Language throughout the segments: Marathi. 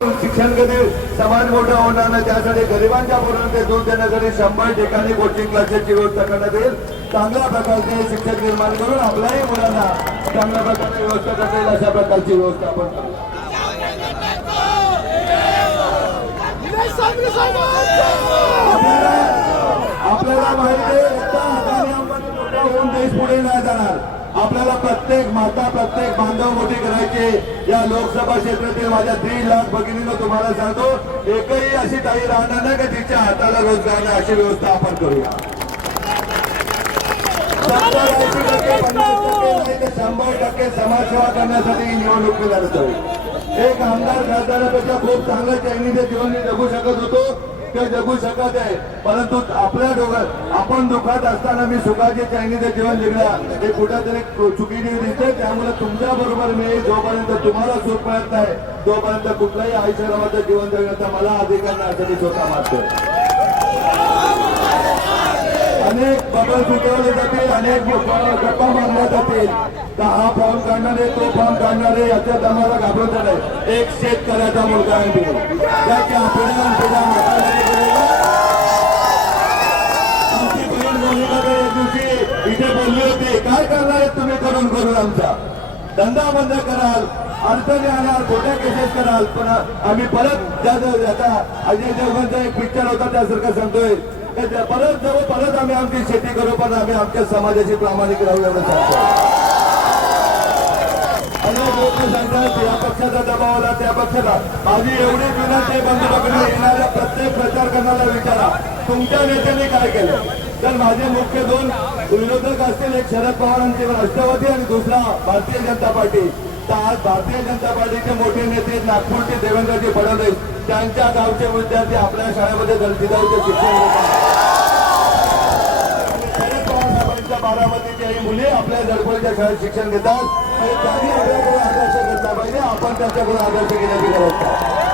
शिक्षण कधी समाज मोठा होणार नाही. त्यासाठी गरिबांच्या पोरांना ते दूर देण्यासाठी शंभर ठिकाणी कोचिंग क्लासेसची व्यवस्था करण्यात येईल. चांगल्या प्रकारचे शिक्षक निर्माण करून आपल्याही मुलांना चांगल्या प्रकारे व्यवस्था करता येईल अशा प्रकारची व्यवस्था आपण करू आपल्याला आपल्याला माहिती आहे एकदा हाताने आपण मोठा होऊन देश पुढे नाही जाणार आपल्याला प्रत्येक माता प्रत्येक बांधव मोठी करायची. या लोकसभा क्षेत्रातील माझ्या दीड लाख भगिनीनं तुम्हाला सांगतो एकही अशी ताई राहणार नाही का तिच्या हाताला रोजगार नाही अशी व्यवस्था आपण करूया? सत्तर ऐंशी टक्के पन्नास टक्के नाही तर शंभर टक्के समाजसेवा करण्यासाठी निवडणूक लढत आहे एक आमदार खासदारापेक्षा खूप चांगलं चैनीचे जीवन मी जगू शकत होतो. ते जगू शकत आहे परंतु आपल्या डोक्यात आपण दुःखात असताना मी सुखाचे चायनीचं जीवन जगला हे कुठेतरी चुकीने दिसते. त्यामुळे तुमच्या बरोबर मी जोपर्यंत तुम्हाला सुख मिळत नाही तोपर्यंत कुठल्याही आयुष्याचं जीवन जगण्याचा मला अधिकार नाही असं मी स्वतः मानतो. अनेक बबल सुचवले जातील अनेक गप्पा मारल्या जातील. तर हा फॉर्म काढणारे तो फॉर्म काढणारे याच्यात आम्हाला घाबरत नाही. एक शेतकऱ्याचा मुलगा आहे त्याच्या पिढ्यान पिढ्या करणार तुम्ही करून करून आमचा. धंदा बंद कराल अडचणी आल्यावर खोट्या केसेस कराल पण आम्ही परत ज्या आता अजय देवगणचा एक पिक्चर होता त्यासारखं सांगतोय. परत जाऊ परत आम्ही आमची शेती करू पण आम्ही आमच्या समाजाची प्रामाणिक राहू एवढं सांगतो अनेक लोक सांगतात या पक्षाचा दबाव आला त्या पक्षाला माझी एवढी विनंती आहे येणाऱ्या प्रत्येक प्रचार करण्याला विचारा. तुमच्या नेत्यांनी काय केलं? तर माझे मुख्य दोन विरोधक असतील एक शरद पवारांचे राष्ट्रवादी आणि दुसरा भारतीय जनता पार्टी. तर आज भारतीय जनता पार्टीचे मोठे नेते नागपूरचे देवेंद्रजी फडणवीस. त्यांच्या गावचे विद्यार्थी आपल्या शाळेमध्ये दलितांचे शिक्षण घेत आहेत. शरद पवार साहेबांच्या बारामतीच्या ही मुली आपल्या जडपडीच्या शाळेत शिक्षण घेतात. आणि त्यांनी आपल्याकडे आदर्श घेतला पाहिजे. आपण त्यांच्याकडून आदर्श घेण्याची गरज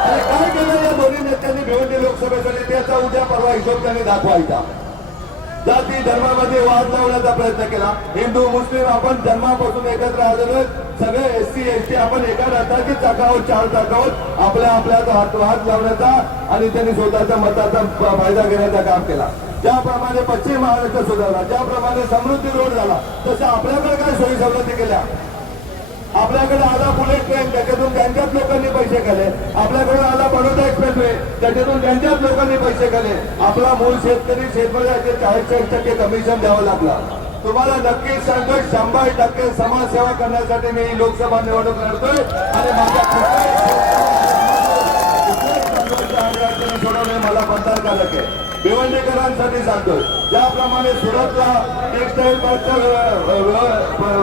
आणि काय केलं या दोन्ही नेत्यांनी भिवंडी लोकसभेसाठी? त्याचा उद्या परवा हिशोब त्यांनी दाखवायचा. जाती धर्मामध्ये वाद लावण्याचा प्रयत्न केला. हिंदू मुस्लिम आपण धर्मापासून एकत्र आलेलो सगळे एस सी एस टी आपण एका रथाची चाकावर चार चाकावर आपल्या आपल्याचा हात हात लावण्याचा आणि त्यांनी स्वतःच्या मताचा फायदा घेण्याचा काम केला. ज्याप्रमाणे पश्चिम महाराष्ट्र सुधारला ज्याप्रमाणे समृद्धी रोड झाला तसं आपल्याकडे काय सोयी सवलती केल्या? आपल्याकडे आला बुलेट ट्रेन त्याच्यातून त्यांच्याच लोकांनी पैसे केले. आपल्याकडे आला बडोदा एक्सप्रेसवे त्याच्यातून त्यांच्याच लोकांनी पैसे केले. आपला मूळ शेतकरी शेतकऱ्याचे चाळीस चाळीस टक्के कमिशन द्यावं लागला. तुम्हाला नक्कीच सांगतोय शंभर टक्के समाजसेवा करण्यासाठी मी लोकसभा निवडणूक लढतोय. आणि माझ्या कुठल्याही कुठल्याही तालुक्याच्या सोडवणे मला बंधनकारक आहे. भिवंडीकरांसाठी सांगतोय ज्याप्रमाणे सुरतला टेक्सटाईल पार्कचा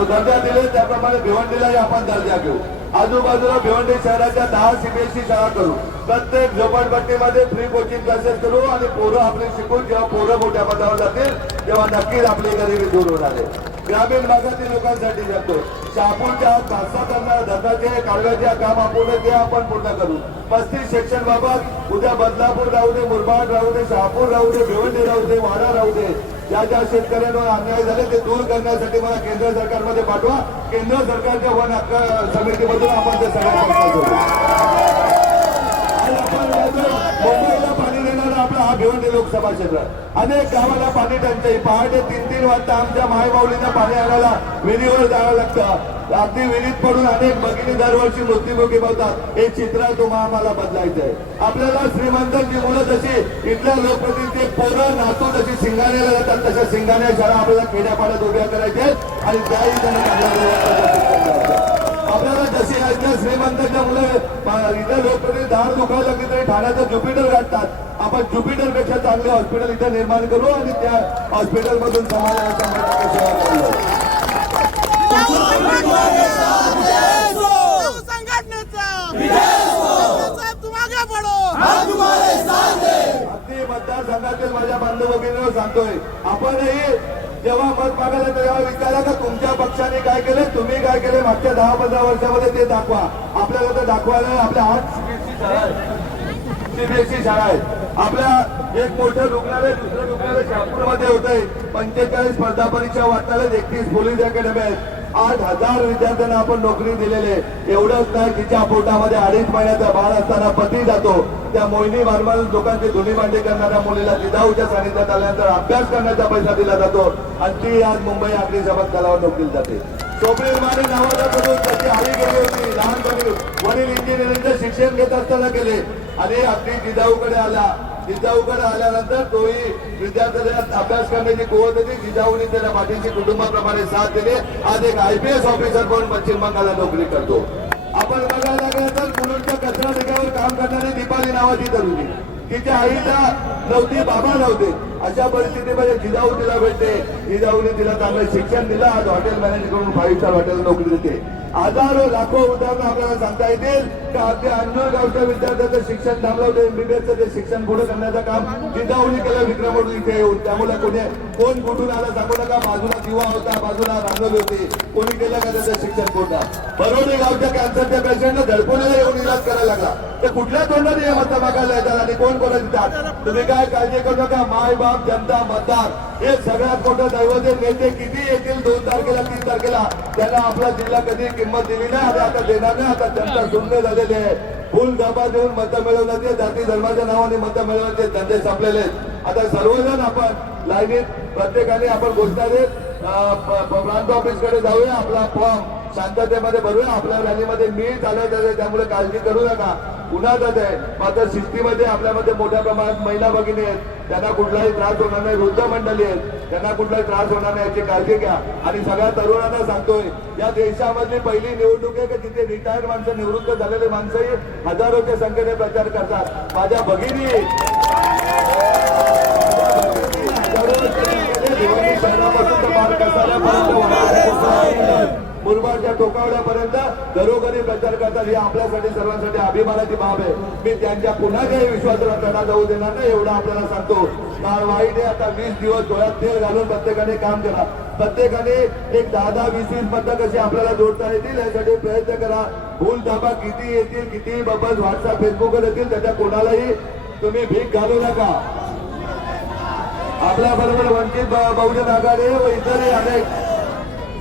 दर्जा दिले त्याप्रमाणे भिवंडीलाही आपण दर्जा घेऊ. आजूबाजूला भिवंडी शहराच्या दहा सीबीएसई शाळा करू. प्रत्येक झोपडपट्टीमध्ये फ्री कोचिंग क्लासेस करू आणि पोरं आपली शिकून जेव्हा पोरं मोठ्या पदावर जातील तेव्हा नक्कीच आपली गरिबी दूर होणार आहे. ग्रामीण भागातील लोकांसाठी जातो शहापूरच्या भाषा करणाऱ्या कालव्याचे काम आपण ते आपण पूर्ण करू. पस्तीस सेक्शन बाबत उद्या बदलापूर राहू दे मुरबाड राहू दे शहापूर राहू दे भिवंडी राहू दे वाडा राहू दे. ज्या ज्या शेतकऱ्यांवर अन्याय झाले ते दूर करण्यासाठी मला केंद्र सरकारमध्ये पाठवा. केंद्र सरकारच्या वन हक्क समितीमधून आपण ते सगळ्या आपण भिवंडी लोकसभा क्षेत्रात अनेक गावाला पाणी टंचाई. पहाटे तीन तीन वाजता आमच्या मायबाऊलींना पाणी आणायला विहिरीवर जावं लागतं. अगदी विहिरीत पडून अनेक भगिनी दरवर्षी मृत्यूमुखी पावतात हे चित्र तुम्हाला आम्हाला बदलायचं आहे आपल्याला श्रीमंतांची मुलं जशी इथल्या लोकप्रतिनिधी पोरं नातू जशी शिंगाण्याला जातात तशा शिंगाण्या शाळा आपल्याला खेड्यापाड्यात उभ्या करायच्या आणि त्याही त्यांना आपल्याला जशी आजच्या श्रीमंताच्या मुलं अं, इथं लोकप्रतिनिधी धार दुखायला लागली तरी ठाण्याचं ज्युपिटर गाठतात. आपण ज्युपिटरपेक्षा चांगले हॉस्पिटल इथं निर्माण करू आणि त्या हॉस्पिटल मधून अगदी मतदारसंघातील माझ्या बांधव भगिनीवर सांगतोय आपणही जेव्हा मत मागायला तेव्हा विचारा का तुमच्या पक्षाने काय केले तुम्ही काय केले मागच्या दहा पंधरा वर्षामध्ये ते दाखवा. आपल्याला तर दाखवायला आपल्या आठ सीबीएसई शाळा आहेत आपल्या एक मोठं रुग्णालय दुसरं रुग्णालय शहापूरमध्ये होत आहे पंचेचाळीस स्पर्धा परीक्षा वाटताना एकतीस पोलीस अकॅडमी आहेत. आठ हजार विद्यार्थ्यांना आपण नोकरी दिलेली आहे. एवढंच नाही तिच्या पोटामध्ये अडीच महिन्याचा बाळ असताना पती जातो त्या मोहिनी मारमाल लोकांची धुनी मांडी करणाऱ्या मुलीला जिजाऊच्या सानिध्यात आल्यानंतर अभ्यास करण्याचा पैसा दिला जातो आणि ती आज मुंबई आगरी अग्निशमन तलावर नोकरी जाते. स्वप्नील माने नावाचा तरुण त्याची आई गेली होती लहानपणी वडील शिक्षण घेत असताना केले. आणि अगदी जिजाऊकडे आला. जिजाऊकडे आल्यानंतर तोही विद्यार्थ्यांना अभ्यास करण्याची कुवत होती. जिजाऊने त्याला पाठीशी कुटुंबाप्रमाणे साथ दिली. आज एक आय पी एस ऑफिसर म्हणून पश्चिम बंगालला नोकरी करतो. आपण बघायला गेलं तर मुलुंडच्या कचरा ढिगावर काम करणारी दीपाली नावाची तरुणी. तिच्या आईला नव्हती बाबा नव्हते. अशा परिस्थितीमध्ये जिजाऊ तिला भेटते. जिजाऊने तिला चांगलं शिक्षण दिलं. आज हॉटेल मॅनेज करून फाईव्ह स्टार हॉटेल नोकरी देते. हजारो लाखो उदाहरणं आपल्याला सांगता येतील का आपल्या अन्नूर गावच्या विद्यार्थ्याचं शिक्षण थांबलं होतं एमबीबीएसचं ते शिक्षण पुढे करण्याचं काम जिजाऊने केलं विक्रमोड इथे येऊन. त्यामुळे कोणी कोण कुठून आला सांगू नका. बाजूला दिवा होता बाजूला रांगोली होती. कोणी केलं का त्याचं शिक्षण पूर्ण? बरोडी गावच्या कॅन्सरच्या पेशंटला धडपणाला येऊन इलाज करायला लागला. तर कुठल्या तोंडाने हे मत मागायला येतात आणि कोण कोणाची देतात? तुम्ही काय काळजी करू नका. माय बाप. जनता मतदार हे सगळ्यात मोठं दैवत. नेते किती येतील? दोन तारखेला तीन तारखेला? त्यांना आपला जिल्हा कधी किंमत दिली नाही आणि आता देणार नाही. आता जनता शून्य झालेली आहे. फुल डबा देऊन मतं मिळवण्याचे जाती धर्माच्या नावाने मतं मिळवण्याचे धंदे संपलेले आहेत. आता सर्वजण आपण लाईनीत प्रत्येकाने आपण घोषणा देत प्रांत ऑफिसकडे जाऊया. आपला फॉर्म शांततेमध्ये भरूया आपल्या रॅलीमध्ये मी चालवत आहे त्यामुळे काळजी करू नका. पुन्हा जात आहे. मात्र सिस्टीमध्ये आपल्यामध्ये मोठ्या प्रमाणात महिला भगिनी आहेत. त्यांना कुठलाही त्रास होणार नाही. वृद्ध मंडळी आहेत. त्यांना कुठलाही त्रास होणार नाही याची काळजी घ्या. आणि सगळ्या तरुणांना सांगतोय या देशामधली पहिली निवडणूक आहे की? जिथे रिटायर्ड माणसं निवृत्त झालेले माणसंही हजारोच्या संख्येने प्रचार करतात. माझ्या भगिनी भिवंडी शहरापासून तर पार कसाऱ्यापर्यंत मुरबाडच्या घरोघरी प्रचार करतात. ही आपल्यासाठी सर्वांसाठी अभिमानाची बाब आहे. मी त्यांच्या पुन्हा काही विश्वासाला तडा जाऊ देणार नाही एवढं आपल्याला सांगतो. काळ वाईट आहे आता वीस दिवस डोळ्यात तेल घालून प्रत्येकाने काम करा. प्रत्येकाने एक दहा दहा वीस वीस पथक कशी आपल्याला जोडता येतील. यासाठी प्रयत्न करा. भूल धाबा किती येतील किती बबल व्हॉट्सअप फेसबुकवर येतील त्याच्या कोणालाही तुम्ही भीक घालू नका. आपल्या बरोबर वंचित बहुजन आघाडी व इतरही अनेक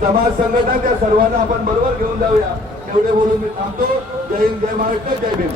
समाज संघटना त्या सर्वांना आपण बरोबर घेऊन जाऊया. एवढे बोलून मी थांबतो. जय हिंद जय महाराष्ट्र जय भीम.